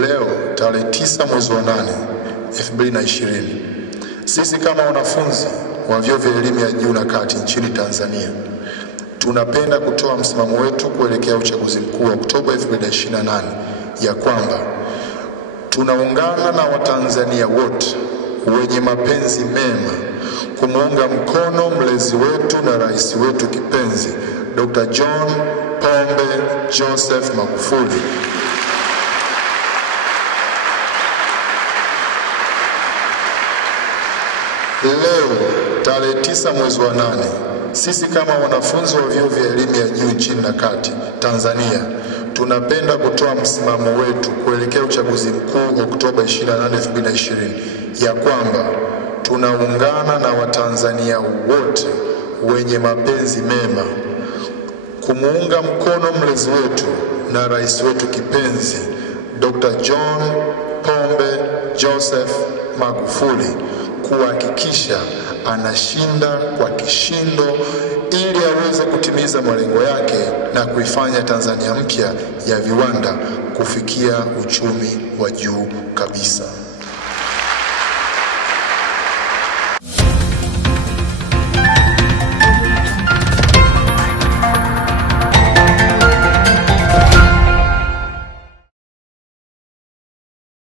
Leo tarehe 9 mwezi wa 8 2020, sisi kama wanafunzi wa vyuo vya elimu ya juu na kati nchini Tanzania tunapenda kutoa msimamo wetu kuelekea uchaguzi mkuu wa Oktoba 2028 ya kwamba tunaungana na Watanzania wote wenye mapenzi mema kumuunga mkono mlezi wetu na rais wetu kipenzi Dr. John Pombe Joseph Magufuli leo tarehe 9 mwezi wa 8. Sisi kama wanafunzi wa vyuo vya elimu ya juu nchini na kati Tanzania tunapenda kutoa msimamo wetu kuelekea uchaguzi mkuu Oktoba 28, 2020 ya kwamba tunaungana na Watanzania wote wenye mapenzi mema kumuunga mkono mlezi wetu na rais wetu kipenzi Dr. John Pombe Joseph Magufuli kuhakikisha anashinda kwa kishindo ili aweze kutimiza malengo yake na kuifanya Tanzania mpya ya viwanda kufikia uchumi wa juu kabisa.